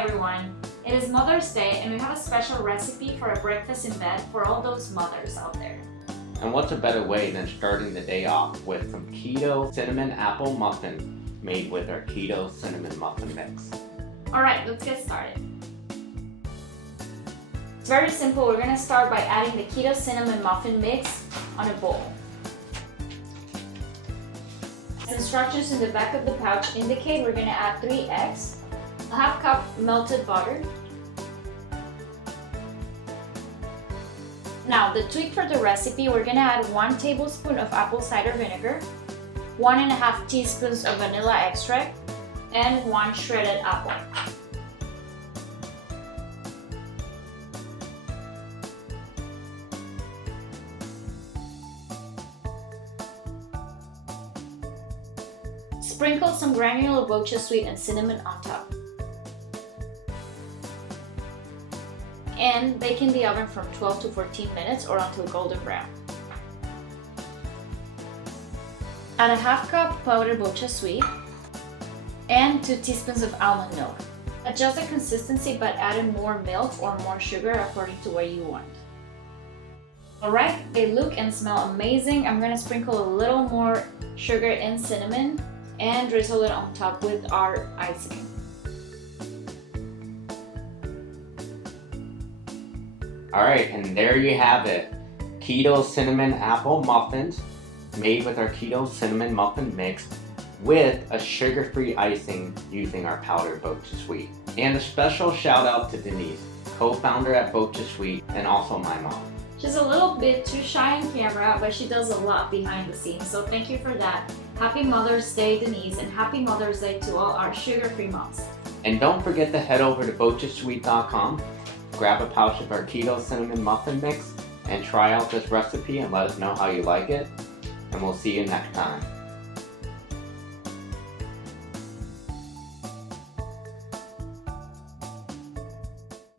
everyone! It is Mother's Day and we have a special recipe for a breakfast in bed for all those mothers out there. And what's a better way than starting the day off with some Keto Cinnamon Apple Muffin made with our Keto Cinnamon Muffin Mix. Alright, let's get started. It's very simple. We're going to start by adding the Keto Cinnamon Muffin Mix on a bowl. As instructions in the back of the pouch indicate, we're going to add 3 eggs, a half cup melted butter. Now, the tweak for the recipe, we're going to add 1 tablespoon of apple cider vinegar, 1.5 teaspoons of vanilla extract, and 1 shredded apple. Sprinkle some granular BochaSweet and cinnamon on top. And bake in the oven from 12 to 14 minutes or until golden brown. Add a half cup powdered BochaSweet and 2 teaspoons of almond milk. Adjust the consistency by adding more milk or more sugar according to what you want. Alright, they look and smell amazing. I'm going to sprinkle a little more sugar and cinnamon and drizzle it on top with our icing. Alright, and there you have it. Keto Cinnamon Apple Muffins made with our Keto Cinnamon Muffin Mix with a sugar-free icing using our Powdered BochaSweet. And a special shout out to Denise, co-founder at BochaSweet and also my mom. She's a little bit too shy on camera, but she does a lot behind the scenes, so thank you for that. Happy Mother's Day, Denise, and happy Mother's Day to all our sugar-free moms. And don't forget to head over to BochaSweet.com, grab a pouch of our Keto Cinnamon Muffin Mix, and try out this recipe and let us know how you like it. And we'll see you next time.